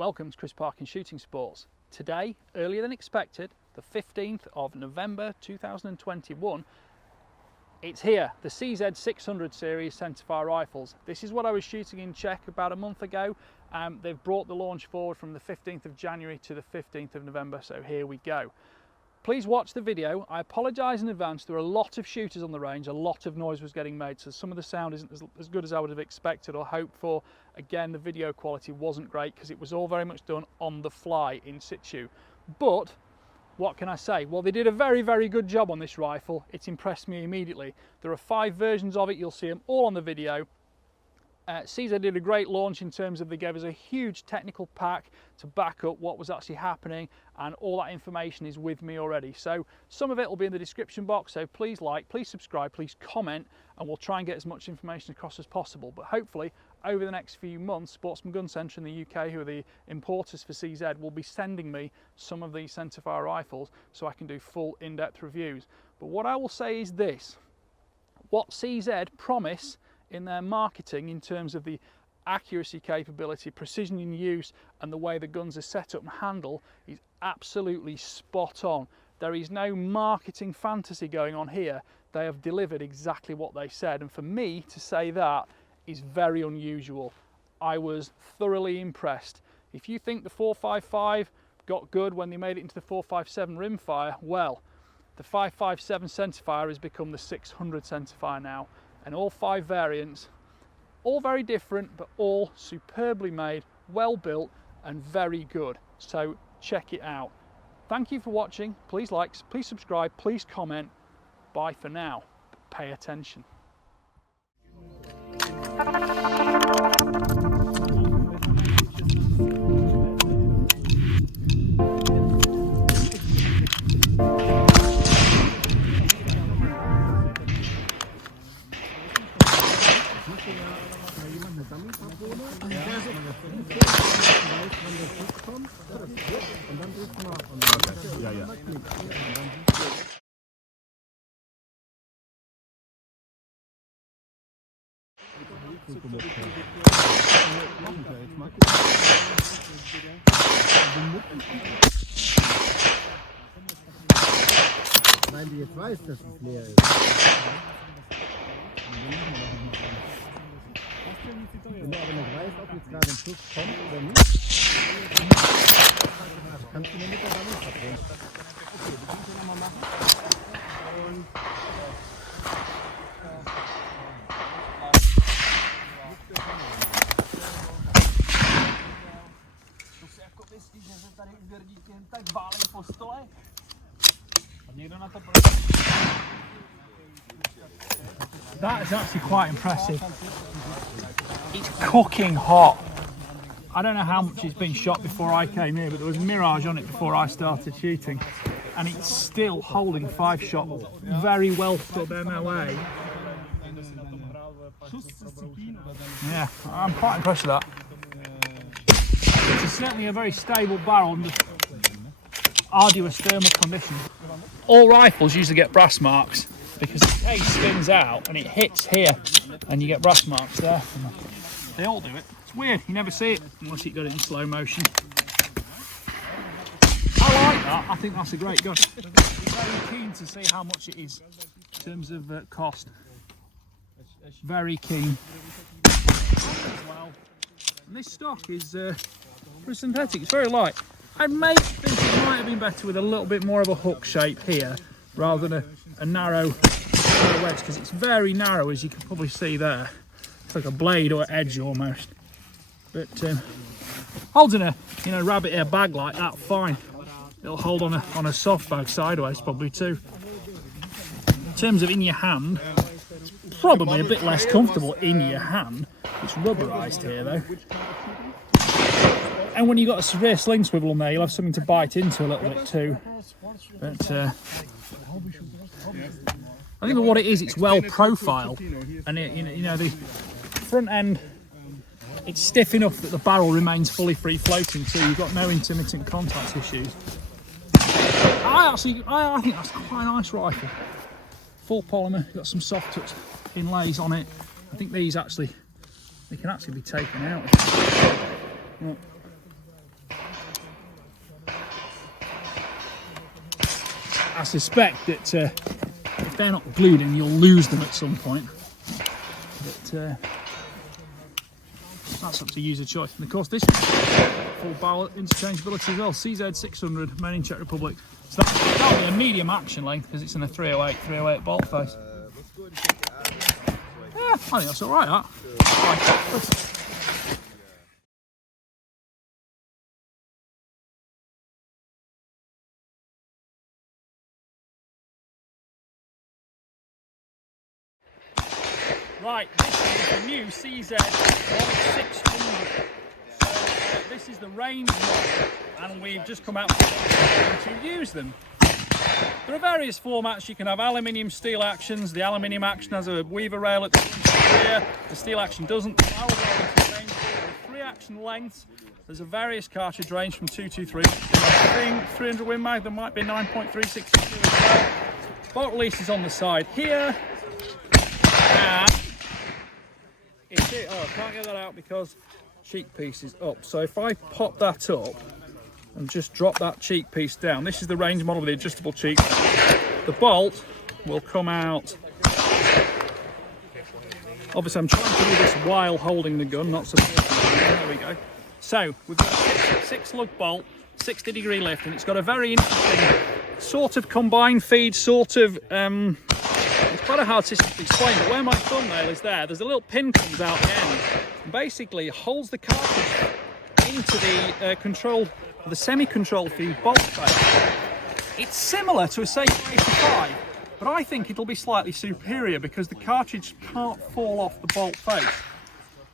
Welcome to Chris Parkin Shooting Sports. Today, earlier than expected, the 15th of November 2021, it's here, the CZ600 series Centrefire Rifles. This is what I was shooting in Czech about a month ago. They've brought the launch forward from the 15th of January to the 15th of November, so here we go. Please watch the video. I apologise in advance, there were a lot of shooters on the range, a lot of noise was getting made, so some of the sound isn't as good as I would have expected or hoped for. Again, the video quality wasn't great because it was all very much done on the fly in situ. But what can I say? Well, they did a very, very good job on this rifle. It's impressed me immediately. There are 5 versions of it, you'll see them all on the video. CZ did a great launch in terms of they gave us a huge technical pack to back up what was actually happening, and all that information is with me already. So some of it will be in the description box, so please like, please subscribe, please comment, and we'll try and get as much information across as possible. But hopefully over the next few months, Sportsman Gun Centre in the UK, who are the importers for CZ, will be sending me some of these Centrefire rifles so I can do full in-depth reviews. But what I will say is this: what CZ promise in their marketing in terms of the accuracy capability, precision in use, and the way the guns are set up and handle is absolutely spot on. There is no marketing fantasy going on here. They have delivered exactly what they said, and for me to say that is very unusual. I was thoroughly impressed. If you think the 455 got good when they made it into the 457 rimfire, well, the 557 Centrefire has become the 600 Centrefire now. And all 5 variants, all very different, but all superbly made, well built, and very good. So check it out. Thank you for watching. Please like, please subscribe, please comment. Bye for now. Pay attention. Weil die jetzt weiß, dass es leer ist. Wenn du aber nicht weißt, ob jetzt gerade ein Schuss kommt oder nicht, kannst du mir mit der Bammel verbrennen. Okay, das kannst du nochmal machen. Und To se jako myslíš, že se tady uvěrdíky jen tak válej po stole? A někdo na to That is actually quite impressive. It's cooking hot. I don't know how much it's been shot before I came here, but there was a Mirage on it before I started shooting, and it's still holding 5-shot very well stood MOA. Yeah, I'm quite impressed with that. It's certainly a very stable barrel under arduous thermal conditions. All rifles usually get brass marks because it spins out and it hits here and you get brass marks there. They all do it. It's weird, you never see it unless you got it in slow motion. I like that, I think that's a great gun. Very keen to see how much it is in terms of cost. Very keen. And this stock is pretty synthetic, it's very light. I may think it might have been better with a little bit more of a hook shape here rather than a narrow wedge, because it's very narrow, as you can probably see there. It's like a blade or edge almost. But holds in a rabbit ear bag like that, fine. It'll hold on a soft bag sideways probably too. In terms of in your hand, it's probably a bit less comfortable in your hand. It's rubberized here though. And when you've got a severe sling swivel on there, you'll have something to bite into a little bit too. But I think what it is, it's well profiled, and the front end, it's stiff enough that the barrel remains fully free floating, so you've got no intermittent contact issues. I think that's quite a nice rifle. Full polymer, got some soft touch inlays on it. I think these can actually be taken out. Right. I suspect that if they're not glued in, you'll lose them at some point. But that's up to user choice. And of course, this is full barrel interchangeability as well. CZ 600 made in Czech Republic. So that'll be a medium action length because it's in a 308 bolt face. Yeah, I think that's all right. That. Right, this is the new CZ 600. So this is the range model, and we've just come out to use them. There are various formats. You can have aluminium steel actions. The aluminium action has a weaver rail at the rear. The steel action doesn't. The barrel rail is the range. There are 3 action lengths. There's a various cartridge range from 223. I think 300 Win Mag. There might be 9.362 as well. Bolt release is on the side here. And I can't get that out because cheek piece is up. So if I pop that up and just drop that cheek piece down, this is the range model with the adjustable cheek. The bolt will come out. Obviously I'm trying to do this while holding the gun, not supporting it. There we go. So we've got a 6 lug bolt, 60-degree lift, and it's got a very interesting sort of combined feed, sort of it's quite a hard system to explain, but where my thumbnail is there's a little pin comes out the end and basically holds the cartridge into the the semi-controlled feed bolt face. It's similar to a Safer 85, but I think it'll be slightly superior because the cartridge can't fall off the bolt face.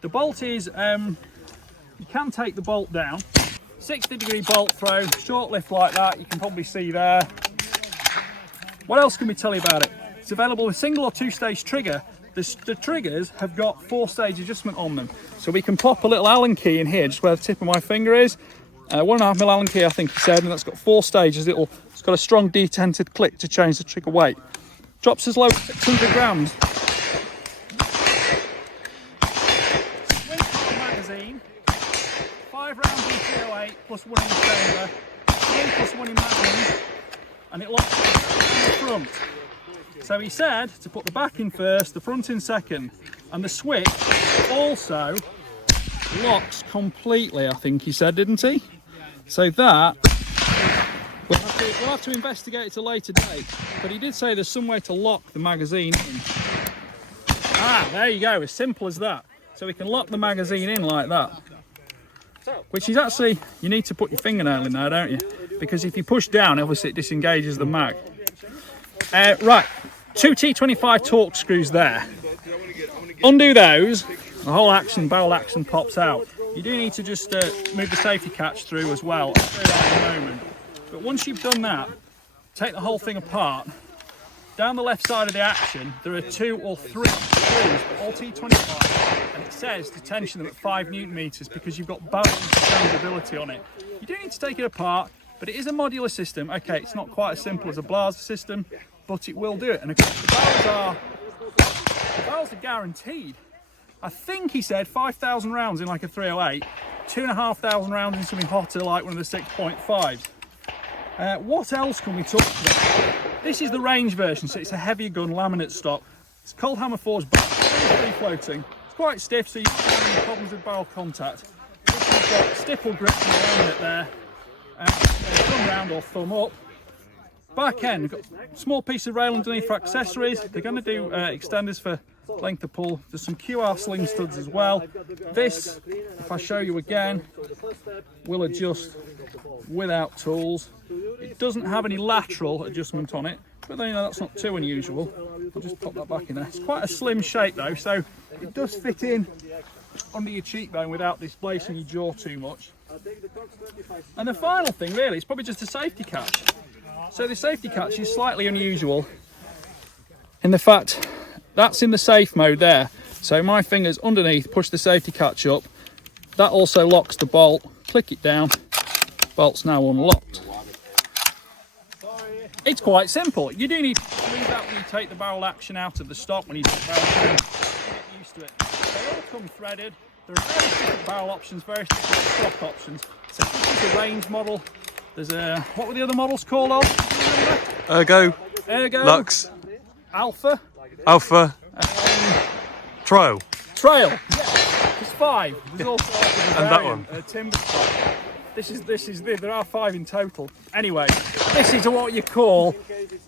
The bolt is, you can take the bolt down, 60-degree bolt throw, short lift like that, you can probably see there. What else can we tell you about it? It's available with single or 2-stage trigger. The triggers have got 4-stage adjustment on them. So we can pop a little Allen key in here, just where the tip of my finger is. 1.5mm Allen key, I think he said, and that's got 4 stages. It's got a strong detented click to change the trigger weight. Drops as low as 600 grams. Twin magazine, 5 rounds in 308 plus 1 in the chamber, 3 plus 1 in magnums, and it locks in the front. So he said to put the back in first, the front in second, and the switch also locks completely, I think he said, didn't he? So that, we'll have to investigate at a later date, but he did say there's some way to lock the magazine in. Ah, there you go, as simple as that. So we can lock the magazine in like that. Which is actually, you need to put your fingernail in there, don't you? Because if you push down, obviously it disengages the mag. Right, 2 T25 torque screws there. Undo those, the whole barrel action pops out. You do need to just move the safety catch through as well. I'll show you that in a moment. But once you've done that, take the whole thing apart. Down the left side of the action, there are 2 or 3 screws, all T25, and it says to tension them at 5 Newton meters because you've got barrel interchangeability on it. You do need to take it apart, but it is a modular system. Okay, it's not quite as simple as a Blaser system, but it will do it. And of course, the barrels are guaranteed. I think he said 5,000 rounds in like a 308, 2,500 rounds in something hotter like one of the 6.5s. What else can we talk about? This is the range version, so it's a heavier gun, laminate stock. It's cold hammer forged back, free floating. It's quite stiff, so you don't have any problems with barrel contact. This has got stipple grip on the laminate there. Thumb round or thumb up. Back end, got a small piece of rail underneath for accessories. They're going to do extenders for length of pull. There's some QR sling studs as well. This, if I show you again, will adjust without tools. It doesn't have any lateral adjustment on it, but then, that's not too unusual. I'll just pop that back in there. It's quite a slim shape though, so it does fit in under your cheekbone without displacing your jaw too much. And the final thing really is probably just a safety catch. So the safety catch is slightly unusual in the fact that's in the safe mode there. So my fingers underneath push the safety catch up. That also locks the bolt. Click it down. Bolt's now unlocked. It's quite simple. You do need to leave that when you take the barrel action out of the stock, when you take the barrel action, get used to it. They all come threaded. There are various different barrel options, various different stock options. So this is a range model. There's what were the other models called? Ergo, Lux, Alpha, Alpha, Trial. Trail. Yeah, there's 5. There's also like a And that one. Timber. There are 5 in total. Anyway, this is what you call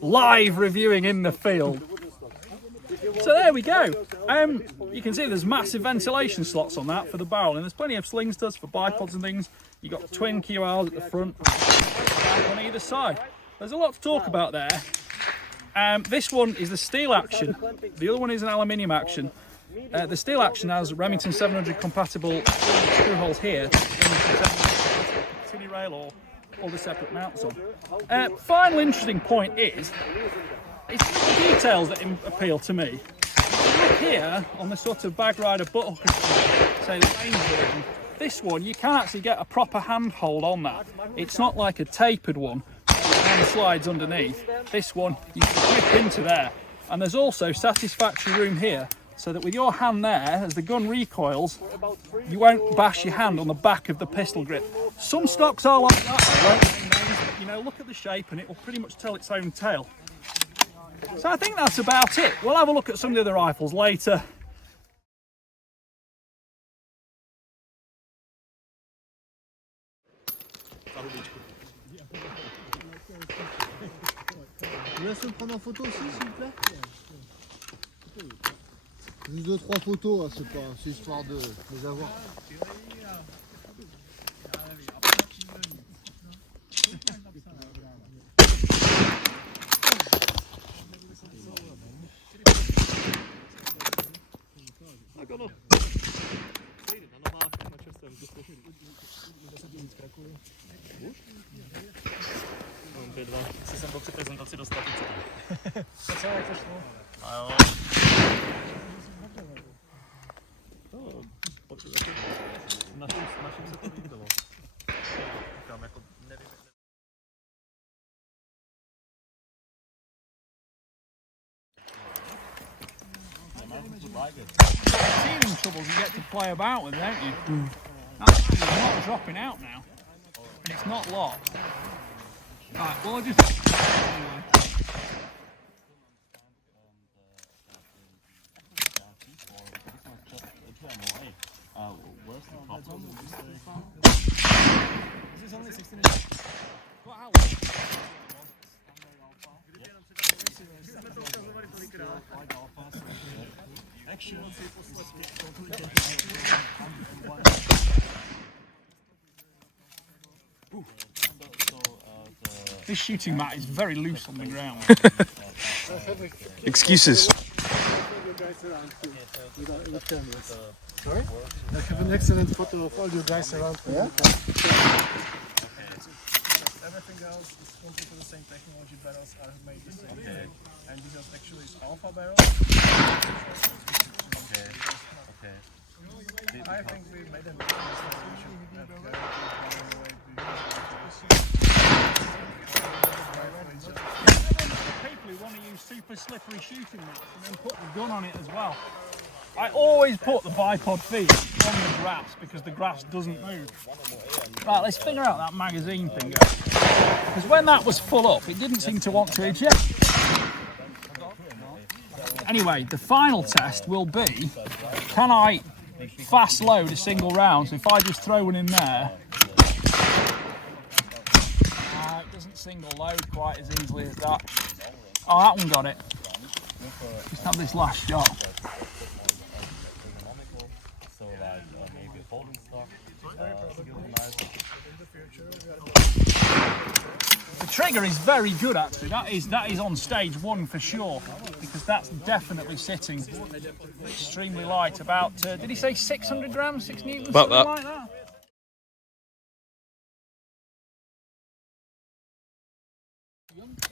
live reviewing in the field. So there we go. You can see there's massive ventilation slots on that for the barrel, and there's plenty of sling studs for bipods and things. You've got twin QRs at the front, on either side. There's a lot to talk about there. This one is the steel action. The other one is an aluminium action. The steel action has Remington 700 compatible screw holes here, rail or all the separate mounts on. Final interesting point is, it's the details that appeal to me. Look here on the sort of bag rider butt hook, say the main version. This one, you can actually get a proper handhold on that. It's not like a tapered one and slides underneath. This one, you can grip into there. And there's also satisfactory room here, so that with your hand there, as the gun recoils, you won't bash your hand on the back of the pistol grip. Some stocks are like that, I won't name names, but you know, look at the shape and it will pretty much tell its own tale. So I think that's about it. We'll have a look at some of the other rifles later. Je vous laisse me prendre en photo aussi, s'il vous plaît. Juste 2-3 photos, hein, c'est histoire de les avoir. Jsem byl při prezentaci dostatický. Co jak to šlo? A jo. Našim se to líbilo. Říkám, jako nevím. Teething troubles you get to play about with, don't you? That's not dropping out now, and it's not locked. Right, well I just... Anyway. This is only 16 What, how? Action. This shooting mat is very loose on the ground. Excuses. Sorry? I have an excellent photo of all you guys around. Yeah? Everything else is completely the same technology. Barrels are made the same. Okay. And this is actually is alpha barrel. Okay. Okay. I think we made a mistake. We should have People who want to use super slippery shooting mats and then put the gun on it as well. I always put the bipod feet on the grass because the grass doesn't move. Right, let's figure out that magazine thing. Because when that was full up, it didn't seem to want to eject. Anyway, the final test will be, can I fast load a single round? So if I just throw one in there, it doesn't single load quite as easily as that. Oh, that one got it. Just have this last shot. So like maybe folding stock. The trigger is very good actually. That is on stage 1 for sure, because that's definitely sitting extremely light. About did he say 600 grams, 6 newtons, About something that. like that?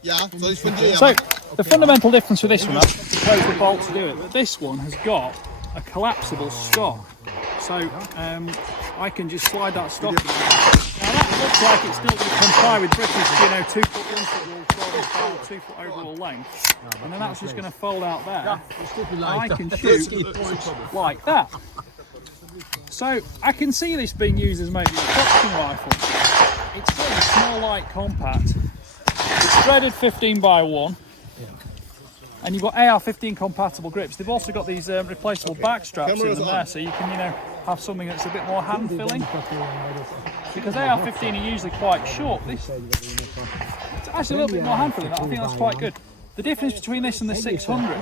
Ja, soll ich von dir So the fundamental difference with this one, I've closed the bolt to do it, but this one has got a collapsible stock. So I can just slide that stock in. Now that looks like it's still going to comply with British, 2 foot 1 foot rule, 2 foot overall length, and then that's just going to fold out there. And I can shoot like that. So I can see this being used as maybe a boxing rifle. It's still a small, light, compact. It's threaded 15x1. And you've got AR-15 compatible grips. They've also got these replaceable back straps in them there, so you can, you know, have something that's a bit more hand-filling. Because AR-15 are usually quite short. It's actually a little bit more hand-filling. I think that's quite good. The difference between this and the 600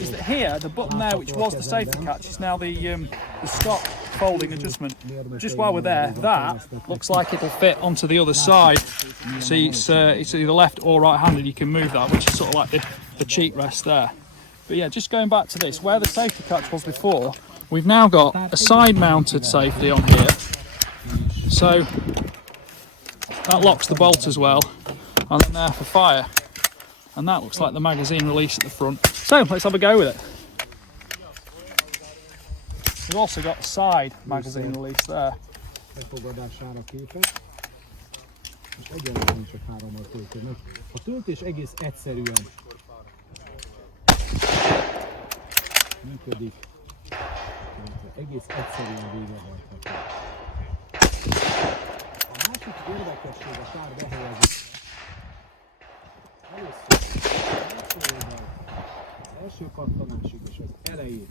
is that here, the button there, which was the safety catch, is now the stock folding adjustment. Just while we're there, that looks like it'll fit onto the other side. So it's either left or right-handed. You can move that, which is sort of like the cheek rest there. But yeah, just going back to this, where the safety catch was before, we've now got a side-mounted safety on here. So that locks the bolt as well, and then there for fire. And that looks like the magazine release at the front. So let's have a go with it. We've also got the side magazine release there. Befogadására képes. És egyenlően csak 3-mal töltődnek. A töltés egész egyszerűen működik. Egész egyszerűen végrehajtható. A másik érdekesség a tár behelyezés. Először az első kattanásig és az elején.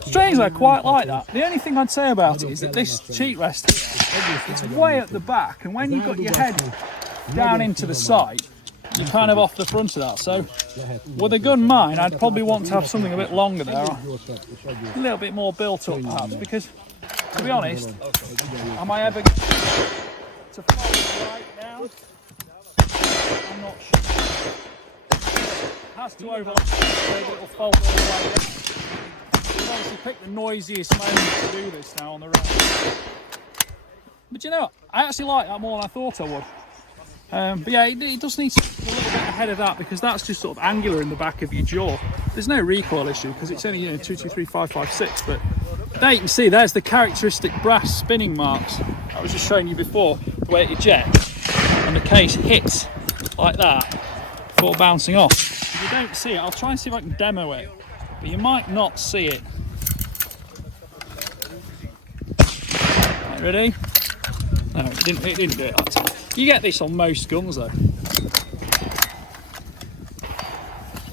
Strangely, I quite like that. The only thing I'd say about it is that this cheek rest here, it's way at the back, and when you've got your head down into the sight, you're kind of off the front of that. So with a gun mine, I'd probably want to have something a bit longer there, a little bit more built up perhaps, because to be honest, am I ever to fold right now? I'm not sure. It has to overlap, so it'll fold all the way down. We've obviously picked the noisiest moment to do this now on the road. But you know what? I actually like that more than I thought I would. But yeah, it does need to be a little bit ahead of that, because that's just sort of angular in the back of your jaw. There's no recoil issue because it's only, you know, 2, 2, 3, 5, 5, 6. But there you can see there's the characteristic brass spinning marks I was just showing you before, the way it ejects and the case hits like that before bouncing off. If you don't see it, I'll try and see if I can demo it, but you might not see it. Right, ready? No, it didn't do it that time. You get this on most guns though.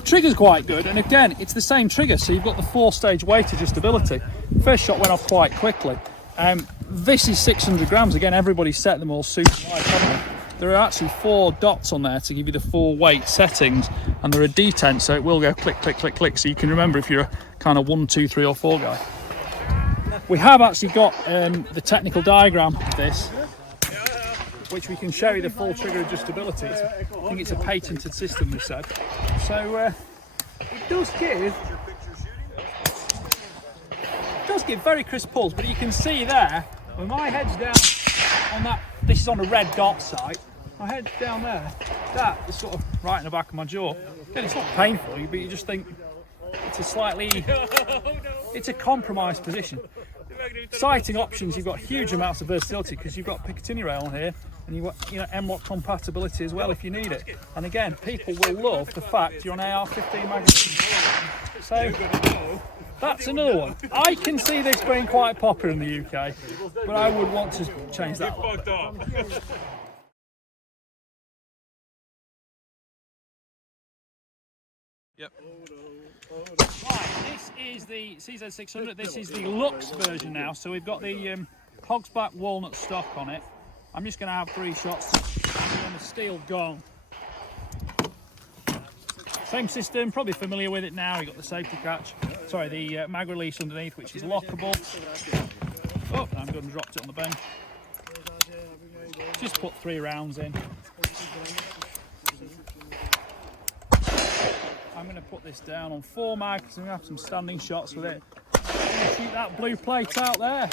Trigger's quite good, and again, it's the same trigger, so you've got the 4-stage weight adjustability. First shot went off quite quickly. This is 600 grams. Again, everybody's set them all super light, haven't they? There are actually 4 dots on there to give you the 4 weight settings, and they're a detent, so it will go click, click, click, click, so you can remember if you're a kind of 1, 2, 3 or 4 guy. We have actually got the technical diagram of this, which we can show you the full trigger adjustability. I think it's a patented system, we said. So it does give very crisp pulls, but you can see there, when my head's down on that, this is on a red dot sight, my head's down there, that is sort of right in the back of my jaw. Again, it's not painful, but you just think it's a slightly, it's a compromised position. Sighting options, you've got huge amounts of versatility because you've got Picatinny rail on here, and you've got, you know, M-lock compatibility as well if you need it. And again, people will love the fact you're on AR-15 magazine. So that's another one. I can see this being quite popular in the UK, but I would want to change that one. Yep. Right, this is the CZ600. This is the Luxe version now. So we've got the Hogsback walnut stock on it. I'm just going to have 3 shots on the steel gong. Same system, probably familiar with it now. You've got the safety catch, sorry, the mag release underneath, which is lockable. Oh, I'm going to drop it on the bench. Just put 3 rounds in. I'm going to put this down on 4 mag, so we have some standing shots with it. I'm going to shoot that blue plate out there.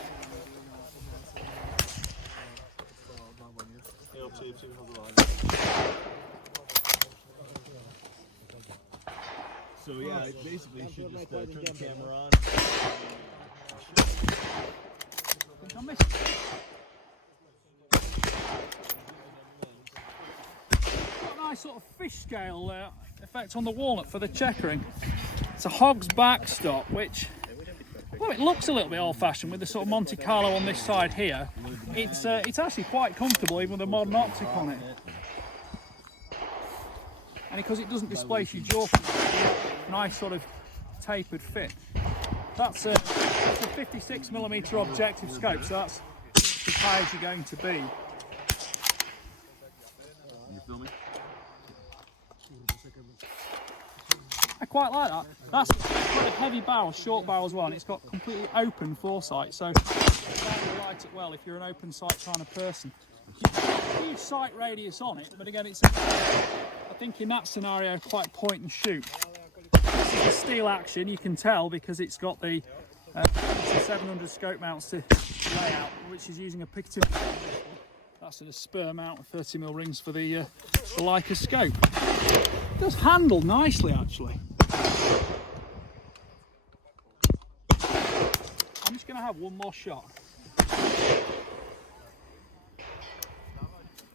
So yeah, basically you should just turn the camera on. I missed it. Got a nice sort of fish scale effect on the walnut for the checkering. It's a Hogsback stock, which, well, it looks a little bit old-fashioned with the sort of Monte Carlo on this side here, it's actually quite comfortable even with a modern optic on it. And because it doesn't displace your jaw, nice sort of tapered fit. That's a 56mm objective scope, so that's as high as you're going to be. I quite like that. That's quite a heavy barrel, short barrel as well, and it's got completely open foresight, so you can light it well if you're an open sight kind of person. Huge sight radius on it, but again, it's I think in that scenario quite point and shoot. This is a steel action, you can tell because it's got the 700 scope mounts to lay out, which is using a Picatinny. That's a spur mount with 30mm rings for the Leica scope. It does handle nicely actually. I'm just going to have one more shot.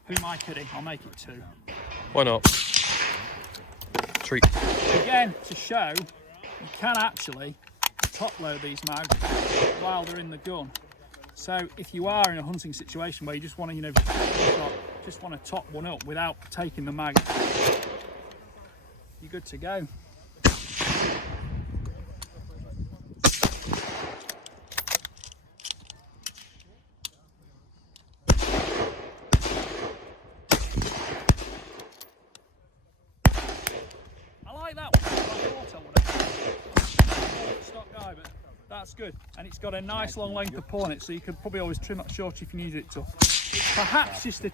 Who am I kidding? I'll make it 2. Why not? Treat. Again, to show, you can actually top load these mags while they're in the gun. So if you are in a hunting situation where you just want to, just want to top one up without taking the mag, you're good to go. I like that one. I thought I would have. Stock guy, but that's good. And it's got a nice long length of pull on it, so you could probably always trim that short if you need it to. It's perhaps just a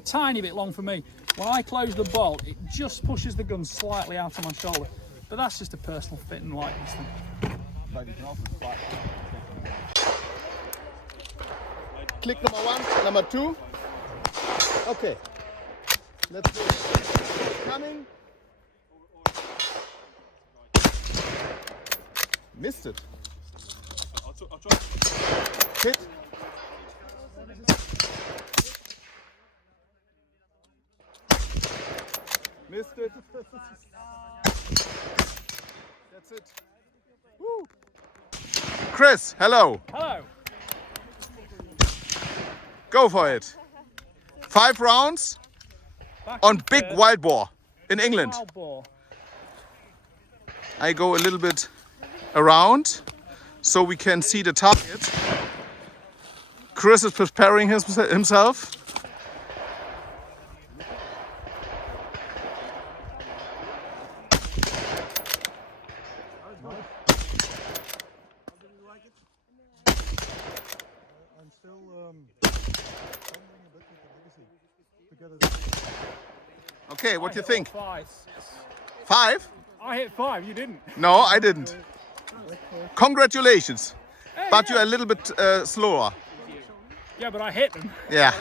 tiny bit long for me. When I close the bolt, it just pushes the gun slightly out of my shoulder. But that's just a personal fit and likeness thing. Click number 1, number 2. Okay. Let's go. Coming. Missed it. I'll try. Hit. Missed it. That's it. Woo. Chris, hello. Hello. Go for it. 5 rounds Back on in big third. wild boar in England. Wild boar. I go a little bit around so we can see the target. Chris is preparing himself. I'm still fumbling a bit with the legacy to get it. Okay, what I do you hit think? all 5. 5? I hit 5, you didn't. No, I didn't. Congratulations. But yeah. you're a little bit slower. Yeah, but I hit them. Yeah.